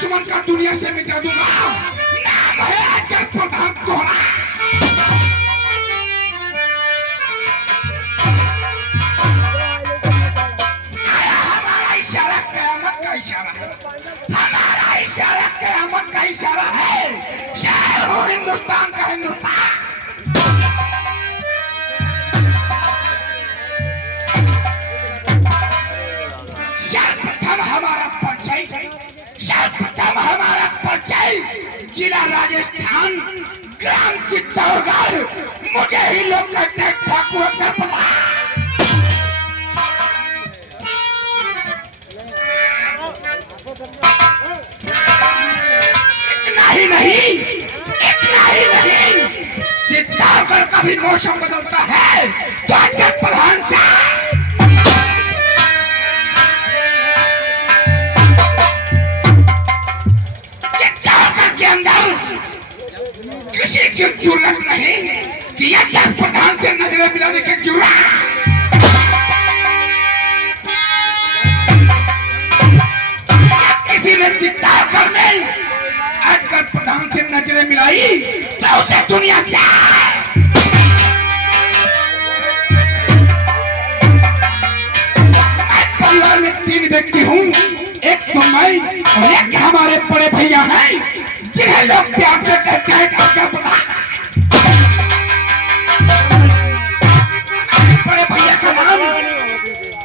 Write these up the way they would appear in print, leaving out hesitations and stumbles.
दुश्मन का दुनिया से मिटा दूंगा। नाम है अजर प्रधान तोहरा। हमारा इशारा कयामत का इशारा है। हमारा इशारा कयामत का इशारा है। शहर हो हिंदुस्तान का हिंदुस्तान। सर्वप्रथम हमारा परिचय, सर्वप्रथम हमारा परिचय जिला राजस्थान, ग्राम चित्तौड़गढ़। मुझे ही लोग कहते हैं ठाकुर अजर प्रधान। इतना ही नहीं, इतना ही नहीं, चित्तौड़गढ़ का भी मौसम बदलता है तो अजर प्रधान से किसी की जरूरत नहीं कि अजर प्रधान से नजरें मिलाने की जरूरत। किसी ने चित्तौड़गढ़ में अजर प्रधान से नजरें मिलाई तो उसे दुनिया से परिवार में 3 व्यक्ति हूँ। एक तो मैं और एक हमारे बड़े भैया हैं जिन्हें लोग प्यार से कहते हैं अजर प्रधान। बड़े भैया का नाम,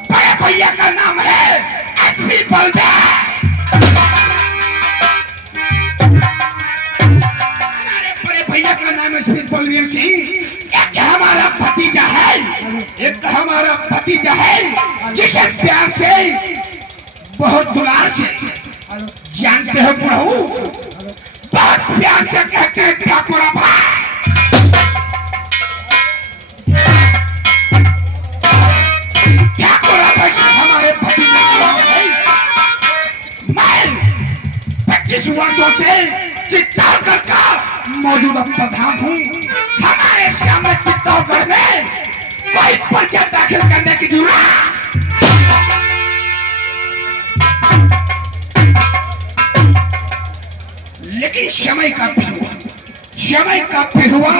बड़े भैया का नाम है एसपी बलदेव। हमारे बड़े भैया का नाम एसपी बलवीर सिंह। एक हमारा भतीजा है, एक हमारा भतीजा है जिसे प्यार से, बहुत दुलार से जानते हो प्रभु, बहुत प्यार से कहते हैं ठाकुर भाई। ठाकुर भाई हमारे भतीजे का नाम है। मैं 25 वर्षों से चित्तौड़गढ़ का मौजूदा प्रधान हूँ। हमारे सामने चित्तौड़गढ़ में कोई पर्चा दाखिल करने की जरूरत। लेकिन समय का भी हुआ, समय का भी हुआ।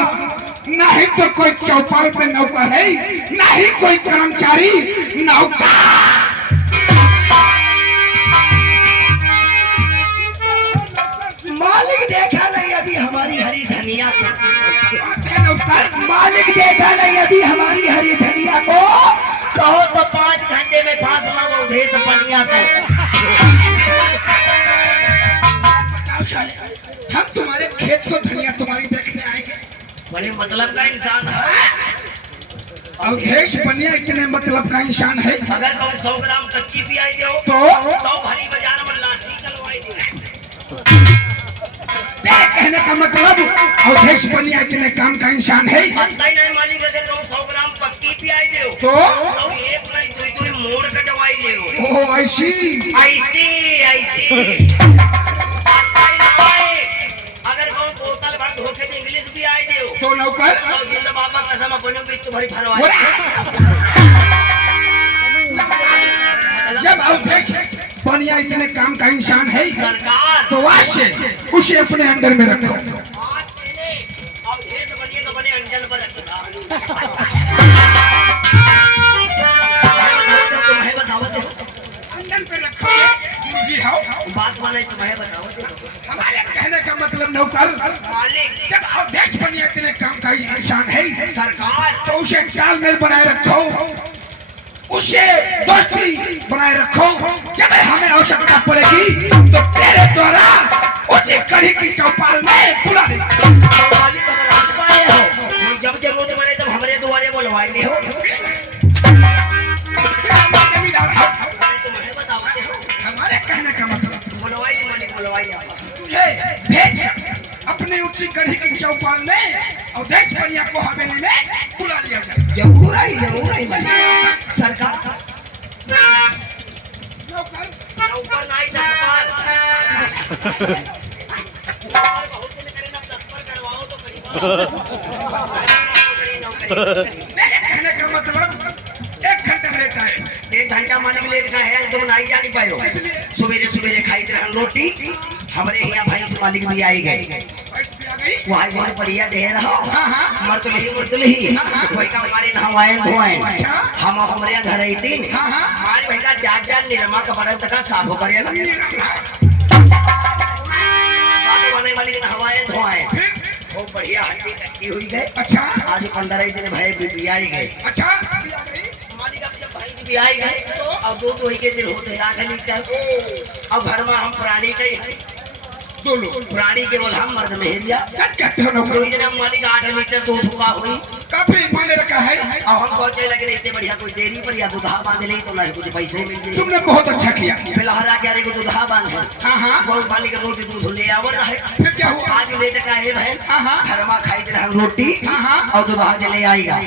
ना ही तो कोई चौपाल पे नौकर है, ना ही कोई कर्मचारी नौकर। मालिक देखा नहीं अभी हमारी हरी धनिया को। मालिक देखा नहीं अभी हमारी हरी धनिया को। कहो तो 5 घंटे में फासला वो भेज बढ़िया को। हम तुम्हारे खेत को धनिया तुम्हारी देखने आएंगे। बड़े मतलब का इंसान है। अवधेश बनिया इतने मतलब का इंसान है। अगर तुम 100 ग्राम कच्ची पियाई दो तो भरी बाजार में लाठी चलवाई दो। तेरे कहने का मतलब अवधेश बनिया इतने काम का इंसान है। पता ही नहीं मालिक, अगर तुम 100 ग्राम पक्की पियाई दो तो एक नहीं दुई मोड़ का दवाई ले। ओ ऐसी ऐसी ऐसी अगर कौन बोतल भर धोखे में इंग्लिश भी आई दो तो नौकर तो जिंदा बाबा कसम अपने भी तो भरी भरवाई। जब अवधेश बनिया इतने काम का इंसान है सरकार तो आज से उसे अपने अंडर में रखो। अवधेश बनिए तो बने अंजन पर रखा। तुम्हें बतावत अंडर पे रखो मुर्गी हो। बात माने तुम्हें बतावत। हमारे कहने का मतलब नौकर मालिक जब अवधेश बनिया इतने काम का इंसान है सरकार तो उसे तालमेल बनाए रखो, उसे दोस्ती बनाए रखो। जब हमें आवश्यकता पड़ेगी तो तेरे द्वारा उसे कड़ी की चौपाल में बुला ले। जब जरूरत बने तब हमारे द्वारे बुलवाई ले हो। तुम्हें बतावत हो हमारे कहने का मतलब बुलवाई मालिक बुलवाई तुझे भेज अपनी ऊंची कड़ी की चौपाल में अवधेश बनिया को हवेली में बुला लिया जाए। जरूर आई मालिक। सरकार ऊपर नहीं सरकार बहुत दिन करे ना 10 पर करवाओ तो मेरे कहने का मतलब 1 घंटा लेट आए। 1 घंटा मालिक लेट का है तुम नहीं जानी पायो। सवेरे सवेरे खाई रहन रोटी हमरे यहाँ भाई से मालिक भी आई गए वहाँ जो बढ़िया दे रहा मर्द ही कोई का हमारे नहवाए धोए हम हमारे घर आई थी हमारे भाई का जाट जाट निरमा का बड़ा तक साफ हो करे वाले वाली नहवाए धोए वो बढ़िया हड्डी कट्टी हुई गए। अच्छा आज 15 दिन भाई भी आई गए। अच्छा मालिक अब जब भाई भी आई गए और दूध वही के दिन होते 8 लीटर अब घर में हम प्राणी कही बोलो प्राणी के बोल हम मर्द मेहरिया सच कहते हो नौकर। 2 दिन हम मालिक 8 लीटर दूध हुआ हुई काफी माने रखा है। अब हम सोचे लगे इतने बढ़िया कोई डेयरी पर या दूधा बांध ले तो ना कुछ पैसे मिल जाए। तुमने बहुत अच्छा किया। फिलहाल क्या रे को दूधा बांध हाँ बहुत मालिक रोज दूध ले आवर रहे। फिर क्या हुआ? आज लेट का है बहन हाँ घरमा खाई दे हम रोटी और दूधा जले आएगा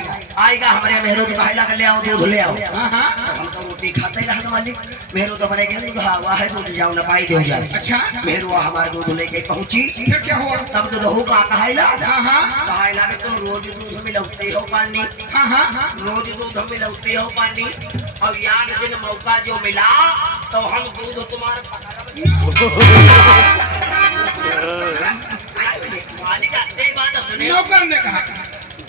हमारे मेहरो को कहला कर ले आओ दूध ले आओ। हम तो रोटी खाते रहने वाली मेहरो तो बड़े के दूध हवा है दूध जाओ ना पाई दे जाए। अच्छा मेहरो हमारे दूध लेके पहुंची फिर क्या हुआ? तब दूध हो का कहला हाँ तो रोज दूध मिलते हो पानी रोज दूध मिलते हो पानी और यार दिन मौका जो मिला तो हम दूध तुम्हारे मालिक एक बात सुने नौकर ने कहा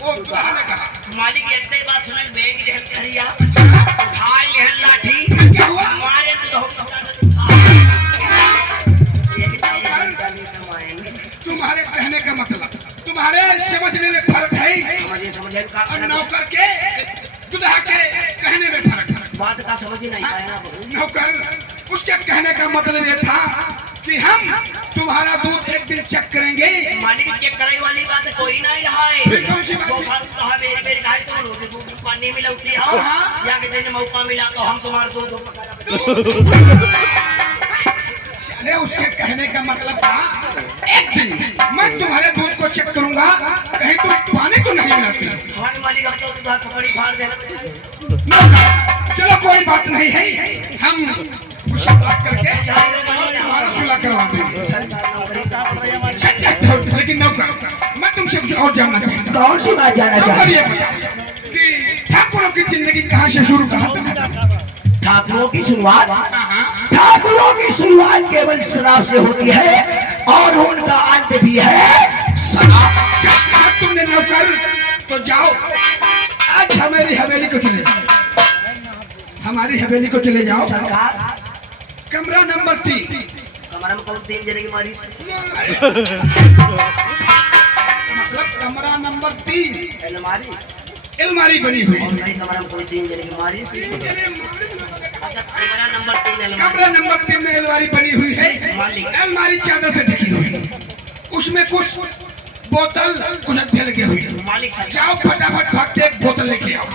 वो दूल्हा ने कहा मालिक एक बात सुने बेग रहन करिया उठाई लेहन लाठी क्या हुआ? हमारे दूध तुम्हारे कहने का मतलब तुम्हारे समझने में फर्क है समझे का और नौकर के दूल्हा के कहने में फर्क है। बात का समझ ही नहीं आया नौकर उसके कहने का मतलब ये था कि हम तुम्हारा दूध एक दिन चेक करेंगे। मालिक चेक कराई वाली बात कोई नहीं रहा है। फिर कौन सी बात है? कहा मेरी मेरी गाड़ी तो रोज दूध पानी मिला उतरी हो या कि दिन मौका मिला तो हम तुम्हारा दूध चले उसके कहने का मतलब था एक दिन मैं तुम्हारे दूध को चेक करूंगा कहीं तुम पानी तो नहीं मिलाती। हमारे मालिक अब तो दूध कपड़ी फाड़ दे चलो कोई बात नहीं है हम उससे बात करके तुम्हारा सुलह करवाते हैं। लेकिन नौकर मैं तुमसे कुछ और जानना चाहता हूँ। कौन सी बात जानना नौकर ये बताओ कि ठाकुरों की जिंदगी कहाँ से शुरू कहाँ तक? ठाकुरों की शुरुआत ठाकुरों की शुरुआत केवल शराब से होती है और उनका अंत भी है शराब। जब कहा तुमने नौकर तो जाओ आज हमारी हवेली को चले जाओ हमारी हवेली को चले जाओ। सरकार कमरा नंबर 3 कमरा में कौन 3 जने की मारी मतलब कमरा नंबर 3 अलमारी अलमारी बनी हुई और नहीं कमरा में कोई 3 जने की मारी अच्छा कमरा नंबर 3 अलमारी कमरा नंबर 3 में अलमारी बनी हुई है। अलमारी चादर से ढकी हुई है उसमें कुछ बोतल कुछ लगे हुई है। मालिक जाओ फटाफट भागते एक बोतल लेके आओ।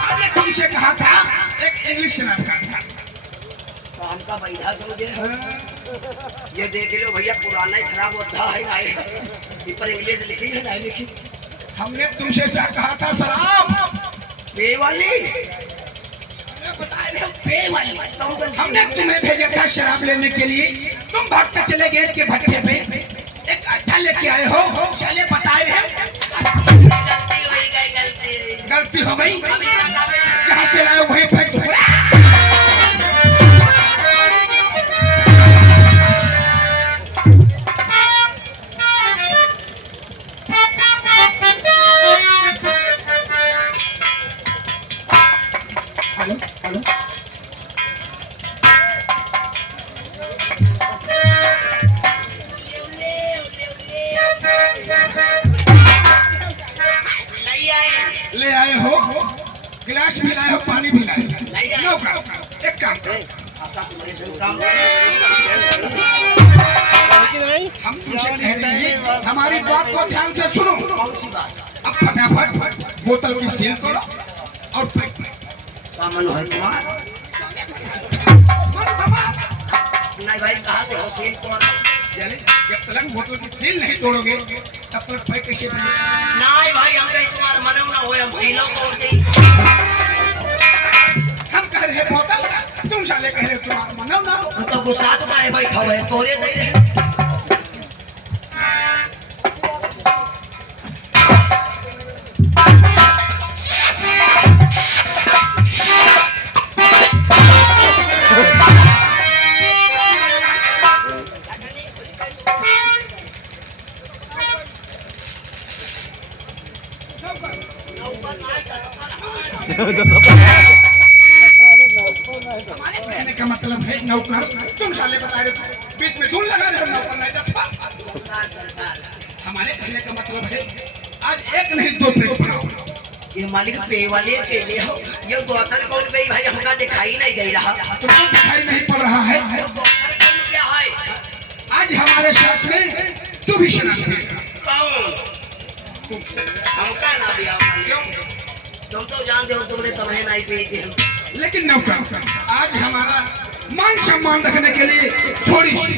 हमने तुमसे कहा था एक इंग्लिश शराब का था काम का भैया समझे ये देख लो भैया पुराना ही खराब होता है ना ये पर इंग्लिश लिखी है नहीं लिखी। हमने तुमसे कहा था शराब पे वाली बताए रहे हो पे वाली। हमने तुम्हें भेजा था शराब लेने के लिए तुम भागते चले गए के भट्टे पे एक अट्ठा लेके आए हो। चले बताए रहे गलती हो गई जहाँ से लाए वहीं फेंक दो। हेलो ले आए हो गिलास भी लाए हो पानी भी लाए हो। नौकर एक काम करो हम तुमसे कह रहे हैं हमारी बात को ध्यान से सुनो। अब फटाफट बोतल की सील करो और फेंक दो। मन है तुम्हारा नहीं भाई कहा थे हो सील तो जब तक बोतल की सील नहीं तोड़ोगे तब तक फेंक कैसे नहीं भाई हम कहीं तुम्हारा मन ना हो हम सीलो तोड़ दी। हम कह रहे बोतल तुम साले कह रहे हो तुम मनाओ ना तो गुस्सा तो काहे बैठा हुआ है तोरे दे रहे हमारे कहने का मतलब है नौकर तुम साले बता रहे हो बीच में दूर लगा रहे हो नौकर नहीं दस हमारे कहने का मतलब है आज एक नहीं दो प्लेट बनाओ ये मालिक पे वाले पेले हो ये दोसर कौन पे भाई हमका दिखाई नहीं दे रहा तुमको दिखाई नहीं पड़ रहा है दोसर कौन क्या है आज हमारे साथ में तू भी शनाख्त करेगा कौन हमका ना भी आओ मालिक तुम तो जानते हो तुमने समय नहीं पे थे लेकिन नौकर आज हमारा मान सम्मान रखने के लिए थोड़ी सी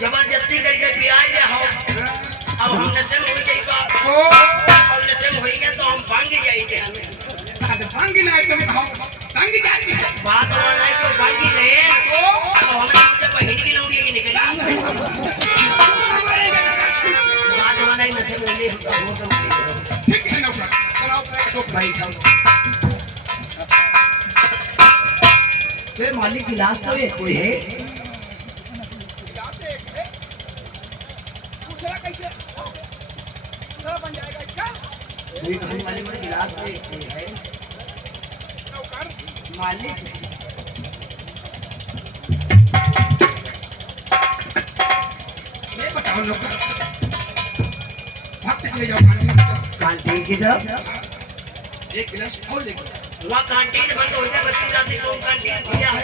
जबरदस्ती करके पियाई दे हो अब हम नशे में हो जाई बा और नशे में हो गया तो हम भांग जाई दे भांगी ना एकदम भांगी जाती है बात वाला है तो भांगी गए तो हमें तो बहन की लौंगी की निकली बात वाला है नशे में ले हम हो सब ठीक है नौकर चलाओ तो बैठो मालिक गिलास तो एक कोई है कैसे बन जाएगा इसका कोई मालिक में गिलास तो एक कोई है मालिक ये बताओ नौकर भक्त चले जाओ कांटीन की तरफ एक गिलास और लेके वहाँ कांटीन बंद हो जाए बत्ती रात को कांटीन खुला है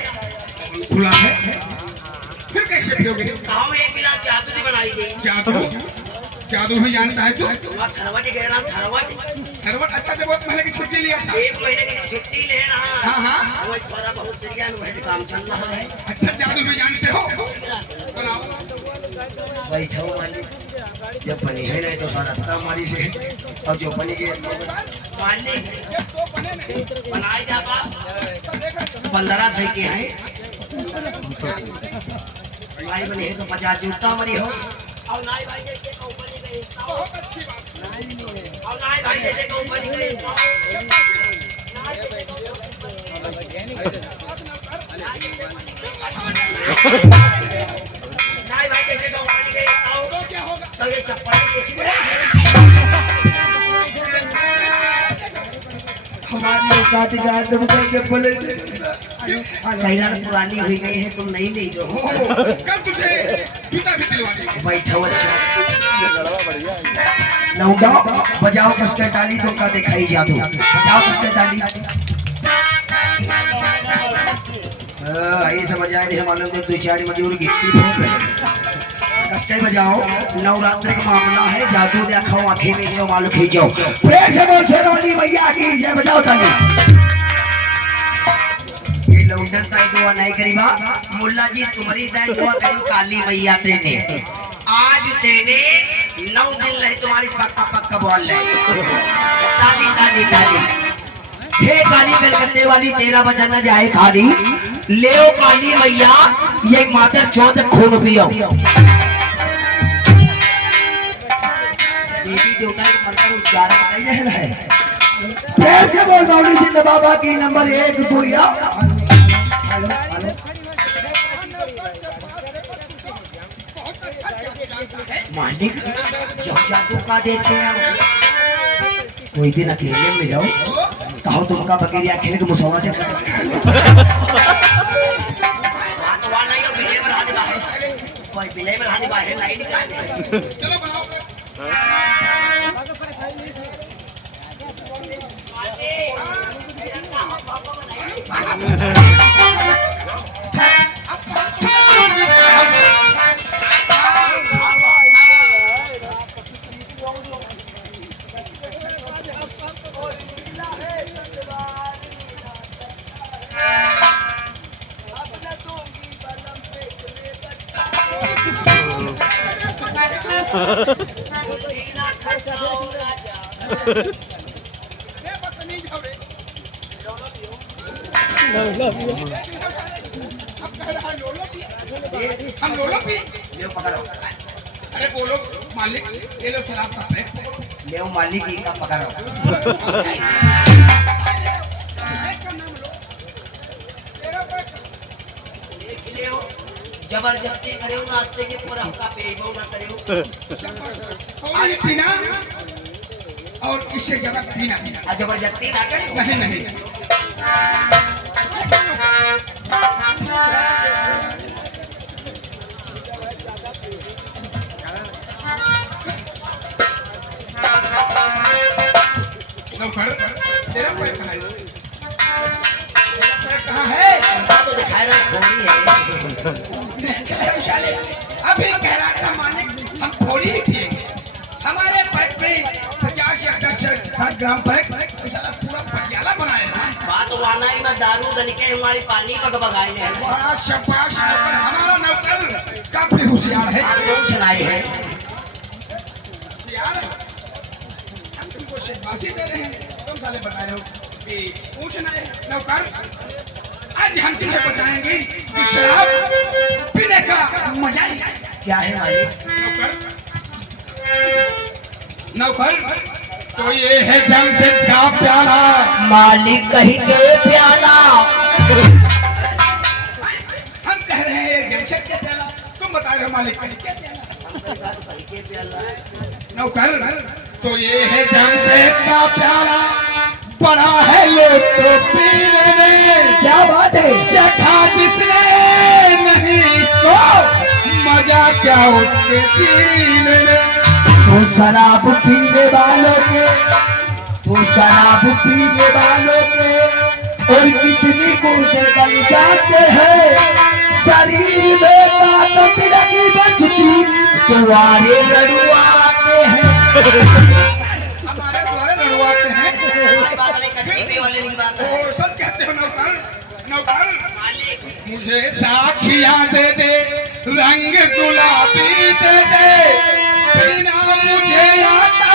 खुला है फिर कैसे पियोगे गाँव में एक गिलास जादू की बनाई गई जादू भी जानता है तू वहाँ खरवट गया नाम खरवट खरवट अच्छा से बहुत महीने की छुट्टी लिया था 1 महीने की छुट्टी ले रहा हाँ हाँ वो थोड़ा बहुत सीरिया में काम चल रहा है अच्छा जादू भी जानते हो बनाओ बैठो मालिक जब बनी है नहीं तो सारा हमारी से और जो बनी के मालिक बनाए जा 15 सही के हैं भाई बनी है तो 50 जूता हमारी हो और नाई भाई जैसे कंपनी गई बहुत अच्छी बात और नाई भाई जैसे कंपनी गई नाई भाई जैसे कंपनी गई तो क्या होगा तो ये चप्पल हमारी औकात का तुम चप्पल कहना पुरानी हुई गई है तुम नहीं ले जो कल तुझे जूता भी दिलवानी बैठो अच्छा लौंडा बजाओ कसके ताली तुमका दिखाई जादू बजाओ कसके ताली ये समझ आए थे मालूम 2-4 मजदूर गिट्टी फेंक रहे कसके बजाओ नवरात्र का मामला है जादू दिखाओ आंखें में जो मालूम खींचो प्रेम से बोल शेरवाली मैया की जय बजाओ ताली ये लौंडन ताई दुआ नहीं करीबा मुल्ला जी तुम्हारी ताई दुआ करीब काली मैया तेने आज तेने 9 दिन रहे तुम्हारी पक्का पक्का बोल रहे ताली ताली ताली हे काली कलकत्ते वाली तेरा बचन न जाए खाली ले काली मैया ये मातर चौथ खून पियो देवी देवता का मंत्र उच्चारण कर रहे हैं प्रेम से बोल बावली जी बाबा की नंबर 1 2 या मालिक जब जादू का देते हैं कोई दिन अकेले में जाओ कहो तुमका बकरिया खेल के मुसौरा दे कोई बिले में हाथ बाहर लाइट निकाल दे चलो बनाओ कह रहा है लोलो पी। हम लोलो पी। ले पकड़ो, अरे बोलो मालिक, ये लो शराब का पैक। ले मालिक ही का पकड़ो। जबरदस्ती करे नाश्ते के पूरा हफ्ता पे ना करे और पीना और इससे ज्यादा पीना जबरदस्ती ना करे। नहीं नहीं नौकर तेरा पैर कहाँ है? तेरा पैर कहाँ है? तो दिखाई रहा थोड़ी है। विशाले अभी कह रहा था मालिक हम थोड़ी ही पिएंगे, हमारे पैक पे 50 या 60 ग्राम पैक पूरा पटियाला बनाए हैं। बात वाना ही में दारू दलके हमारी पानी पक बगाए हैं। वाह शाबाश नौकर, हमारा नौकर काफी होशियार है। कौन सुनाई है? होशियार है। हम तुमको शाबाशी दे रहे हैं, तुम साले बता रहे हो कि पूछना है। नौकर आज हम तुम्हें बताएंगे कि शराब पीने का मजा ही क्या है मालिक? नौकर तो ये है जमशेद का प्याला। मालिक कही के प्याला। हम कह रहे हैं ये जमशेद का प्याला, तुम बता रहे हो मालिक कही के प्याला। नौकर तो ये है जमशेद का प्याला, पड़ा है लोग तो पीने में। क्या बात है? चखा जिसने नहीं तो मजा क्या उसके पीने में। तो शराब पीने वालों के, तो शराब पीने वालों के और कितनी गुर्दे बन जाते हैं। शरीर में ताकत लगी बचती तुम्हारे लड़ुआते हैं। हमारे द्वारे लड़वाते हैं। बात तो सब कहते हो नौकर, नौकर मुझे साखियां दे दे, रंग गुलाबी दे दे, बिना मुझे आता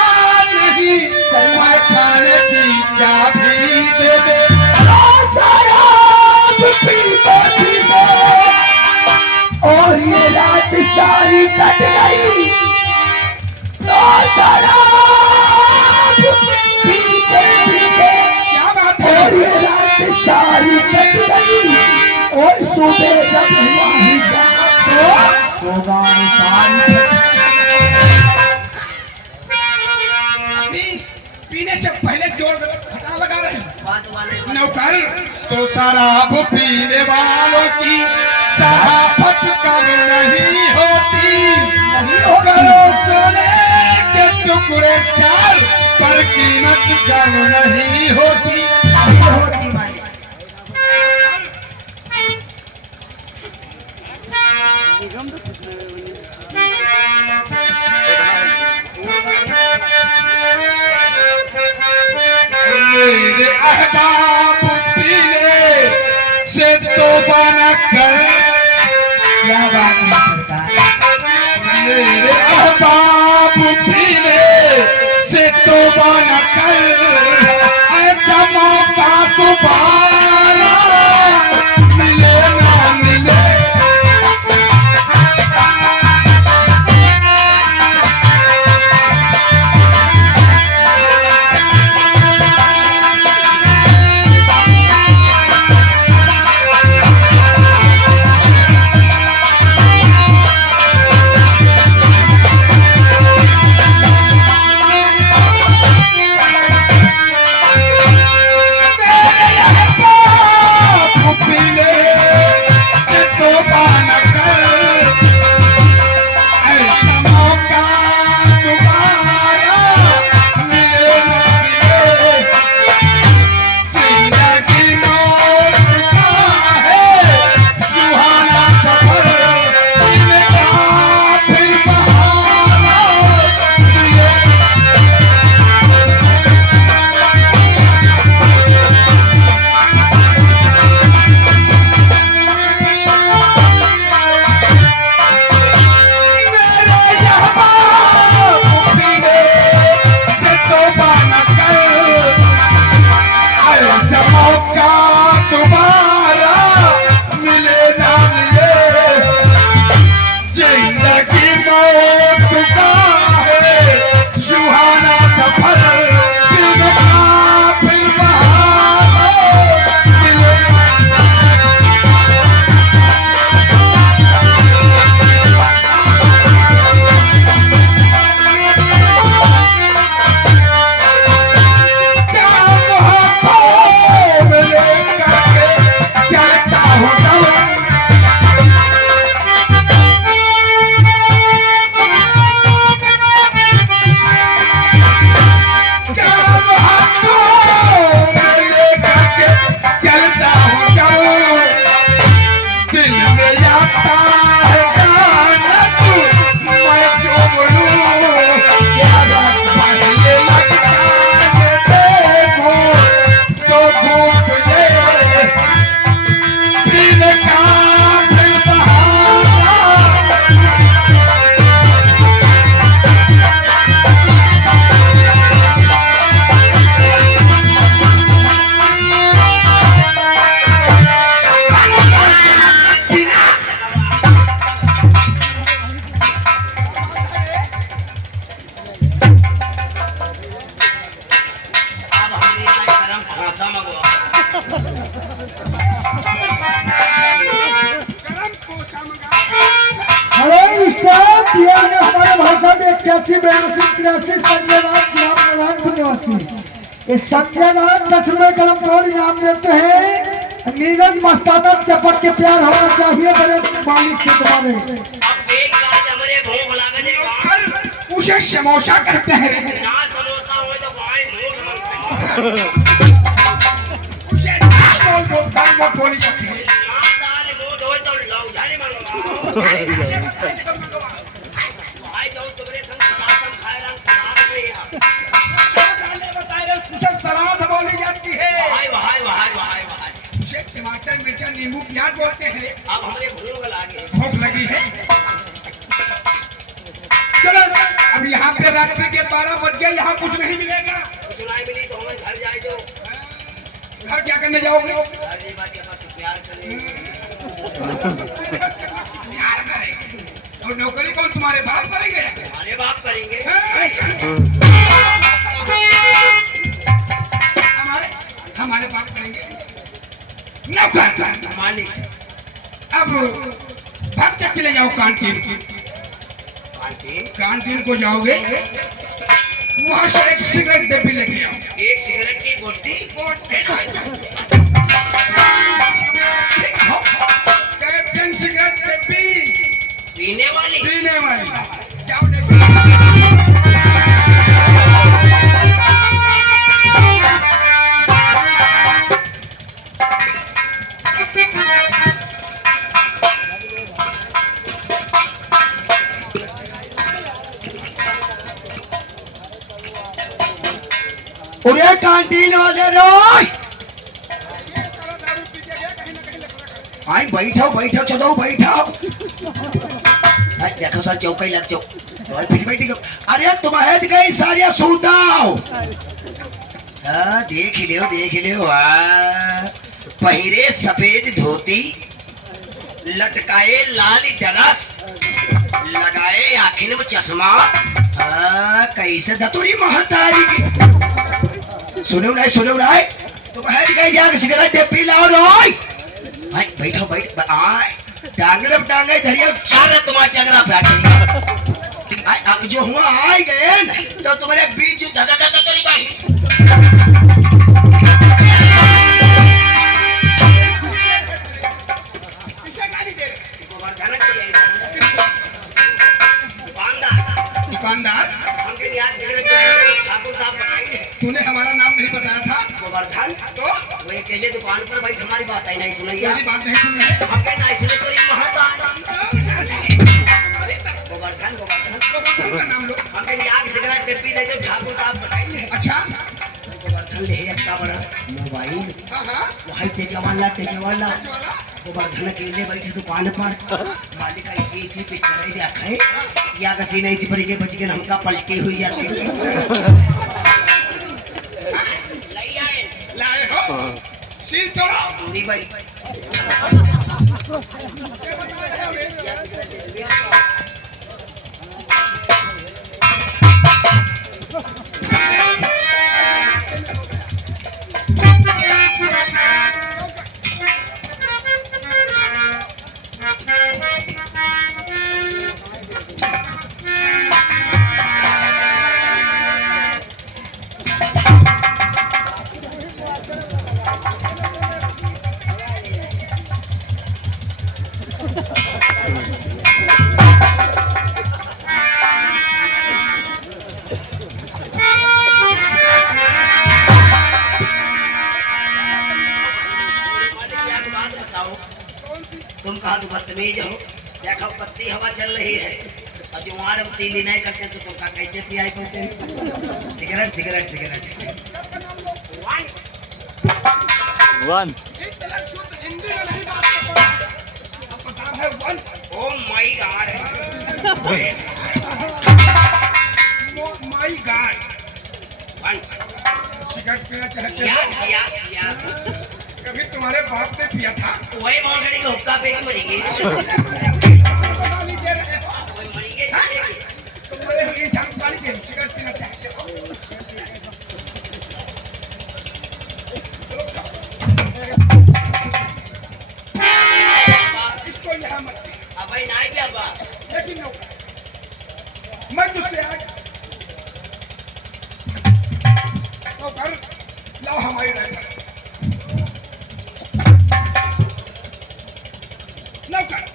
नहीं, मैं खाने की चाबी दे दे। शराब पीते पीते और ये रात सारी कट गई। तो शराब पीते पीते क्या बात और ये है? रात सारी कट गई। और सुबह जब हुआ हिसाब तो गाँव सारी पीने से पहले जोर घटा लगा रहे हैं नौकर। तो शराब पीने वालों की शराफत कम नहीं होती, करो सोने के टुकड़े चार पर कीमत कम नहीं होती। होती मालिक। मेरे अहबाब पीने से तौबा न कर। क्या बात है सरकार? मेरे अहबाब पीने से तौबा न कर, ऐसा मौका दोबारा मिले ना मिले। आता है गाना तू, मैं क्यों बोलूं, क्या बात पहले लगता है देखो, तो घूम तुझे दिल का फिर बहाना। अब हमने यहाँ गरम खासा मंगवा। हेलो स्टाफ, ये है हमारे भाषा में 81 82 83 संजय नाथ ग्राम नारायणपुर निवासी। इस संजय नाथ 10 रुपए गरम कौड़ी इनाम देते हैं। नीरज मस्ताना चपक के प्यार होना चाहिए बड़े मालिक से तुम्हारे। अब एक बात हमारे भूख लगे देगा। उसे समोसा कहते हैं। ना समोसा हो तो भाई भूख उसे दाल बोल बोली जाती है। ना दाल मोट हो तो लौजाने मंगवा। भाई जो तुम्हारे संग सलाद खाए रंग सलाद में यार। बताए रहे उसे सलाद बोली जाती है। भाई भाई भाई भाई भाई। उसे टमाटर मिर्चा नींबू प्याज बोलते हैं। अब हमरे भूख लगे। भूख लगी है। चलो अब यहाँ पे रात्रि के 12 बज गए, यहाँ कुछ नहीं मिलेगा। कुछ नहीं मिली तो हमें घर जाए दो। घर क्या करने जाओगे? घर जी बात प्यार करेंगे। प्यार करेंगे। और नौकरी कौन तुम्हारे बाप करेंगे? हमारे बाप करेंगे। हमारे हमारे बाप करेंगे। नौकर मालिक अब भाग तक चले जाओ कैंटीन। कैंटीन को जाओगे, वहां से एक सिगरेट डब्बी लेके आओ। एक सिगरेट की गोटी कैप्टन सिगरेट डब्बी पीने वाली। पीने वाली जाओ लेके उरे कैंटीन वाले रोय, आई बैठो बैठो चलो बैठो। देखो सर चौकई लग जाओ। फिर बैठी अरे तुम्हें गई सारिया सूदाओ। देख लियो पहिरे सफेद धोती, लटकाए लाल डरस, लगाए आखिर में चश्मा। कैसे दतुरी महतारी की। सुनो नहीं तुम्हें गई जाके सिगरेट पी लाओ रोय। भाई बैठो आए टांगे धरिया चार तुम्हारे टंगरा बैठ जो हुआ आए गए न, तो तुम्हारे बीच धगा करेगा। दुकानदार हमके याद ठाकुर साहब बताइए। तूने हमारा नाम नहीं बताया था गोवर्धन तो वो अकेले दुकान पर भाई हमारी बात आई नहीं सुनैया। मेरी बात नहीं सुन रहे। हमके नहीं सुने तो ये महता गोवर्धन गोवर्धन का नाम लो। हमके याद सिगरेट डब्बी दे जो ठाकुर साहब बताइए। अच्छा गोवर्धन ले इतना बड़ा मोबाइल। हाँ वही तेजवाला गोवर्धन अकेले बैठे दुकान पर। मालिक ऐसी पिक्चर देखे या कसी नहीं पर के बच के हमका पलटी हुई जाती। लाए हो सील तोड़ो। पूरी भाई ही जाओ देखो पत्ती हवा चल रही है और जो वहां हम तीली नहीं करते तो तुमका कैसे पियाई करते cigarette cigarette cigarette one Hindi में नहीं बात करता अब पता है one oh my God my God one cigarette पीना चाहते हो यस यस यस कभी तुम्हारे बाप ने पिया था वही मौसड़ी के हुक्का पे की मरी गई बना लीजिए रहे हो वही मरी गई तुम्हारे इंसान वाली के सिगरेट पीना चाहते हो इसको यहाँ मत अब भाई नहीं भी अब लेकिन मैं तुझसे आज नौकर लाओ हमारी राइफल नौकर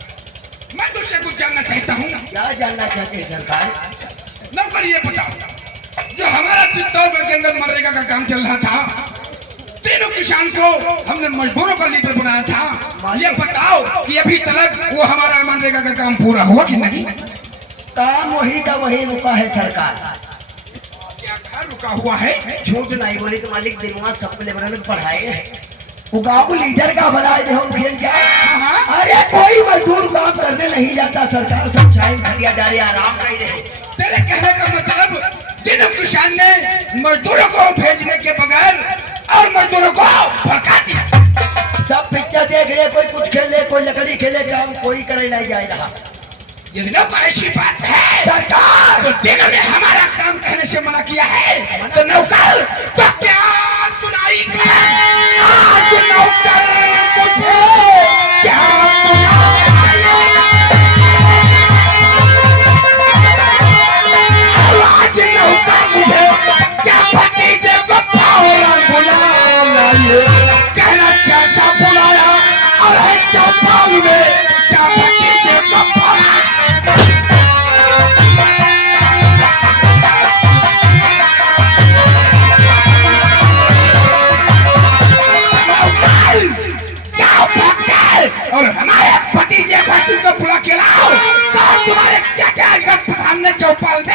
मैं तुझसे कुछ जानना चाहता हूँ क्या जानना चाहते हैं सरकार नौकर ये बताओ जो हमारा चित्तौड़ के अंदर मनरेगा का काम चल रहा था तीनों किसान को हमने मजदूरों का लीडर बनाया था ये बताओ कि अभी तक वो हमारा मनरेगा का काम पूरा हुआ कि नहीं काम वही का वही रुका है सरकार क्या घर रुका हुआ है झूठ नहीं बोली तो मालिक दिनवा सबको लेबर में पढ़ाए हैं वो गाँव को लीडर का बनाए थे हम खेल क्या अरे कोई मजदूर काम करने नहीं जाता सरकार सब छाई घटिया डाले आराम नहीं रहे तेरे कहने का मतलब तीनों किसान ने मजदूरों को भेजने के बगैर और मजदूरों को भड़का दिया सब पिक्चर देख रहे कोई कुछ खेले कोई लकड़ी खेले काम कोई करे नहीं जाए रहा यदि नौकर ऐसी बात है सरकार तो तीनों ने हमारा काम कहने से मना किया है तो नौकर तो क्या सुनाई आज नौकर मुझे क्या आज नौकर मुझे क्या भतीजे को पावरा बुला कहना क्या बुलाया और है चौपाल में क्या भतीजे को पावरा और हमारे भतीजे भतीजे को बुला के लाओ तो तुम्हारे चाचा का प्रधान ने चौपाल में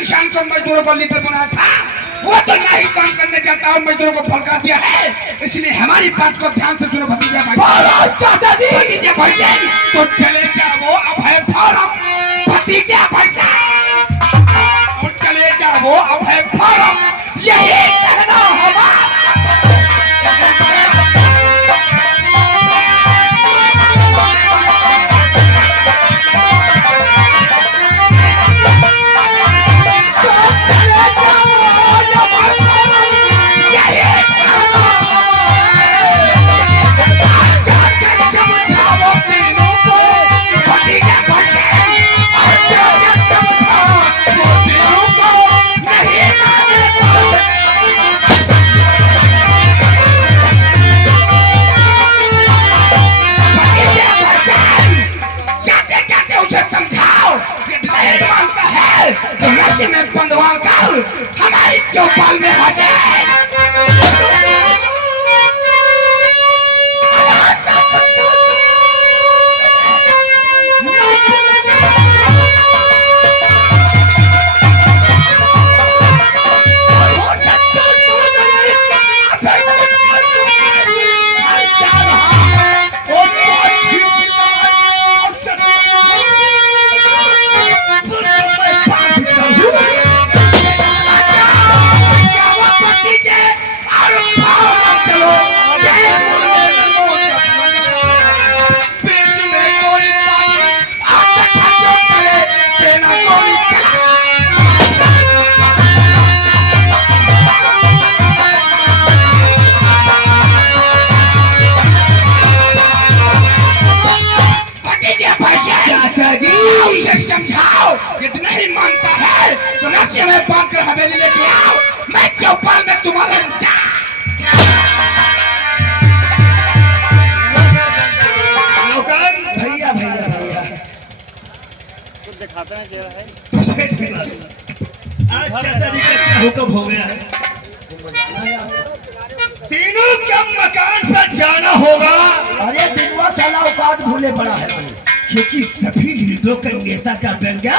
किसान को मजदूरों को लीडर बनाया था वो तो नहीं काम करने जाता और मजदूरों को फलका दिया है इसलिए हमारी बात को ध्यान से सुनो भतीजा भाई चाचा जी भतीजा भाई तो चले जाओ अब है फॉर्म भतीजा भाई और चले जाओ अब है फॉर्म यही कहना होगा Yeah! कब हो गया है? तीनों के मकान पर जाना होगा। अरे दिनवा साला औकात भूले पड़ा है, क्योंकि सभी लीडरों का नेता का बन गया,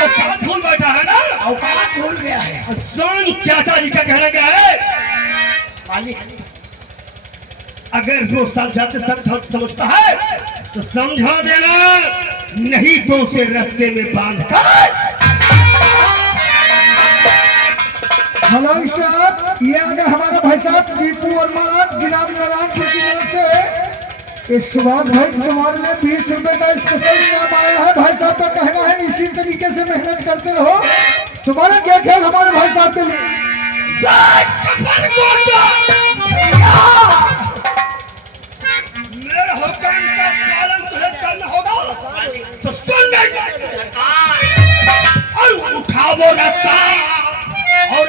औकात भूल बैठा है ना। औकात भूल गया है। सोन चाचा जी का कहना क्या है? मालिक अगर वो समझता है तो समझा देना, नहीं तो उसे रस्से में बांध कर। हेलो स्टाफ, ये आ गया हमारा भाई साहब दीपू और महाराज जिनाब नारायणपुर की तरफ से। इस सुभाष भाई तुम्हारे लिए 20 रुपए का स्पेशल इनाम आया है। भाई साहब का कहना है इसी तरीके से मेहनत करते रहो, तुम्हारा क्या ख्याल हमारे भाई साहब के लिए? मेरे हुक्म का पालन तुझे करना होगा, तो सुन ले और उठाओ रास्ता और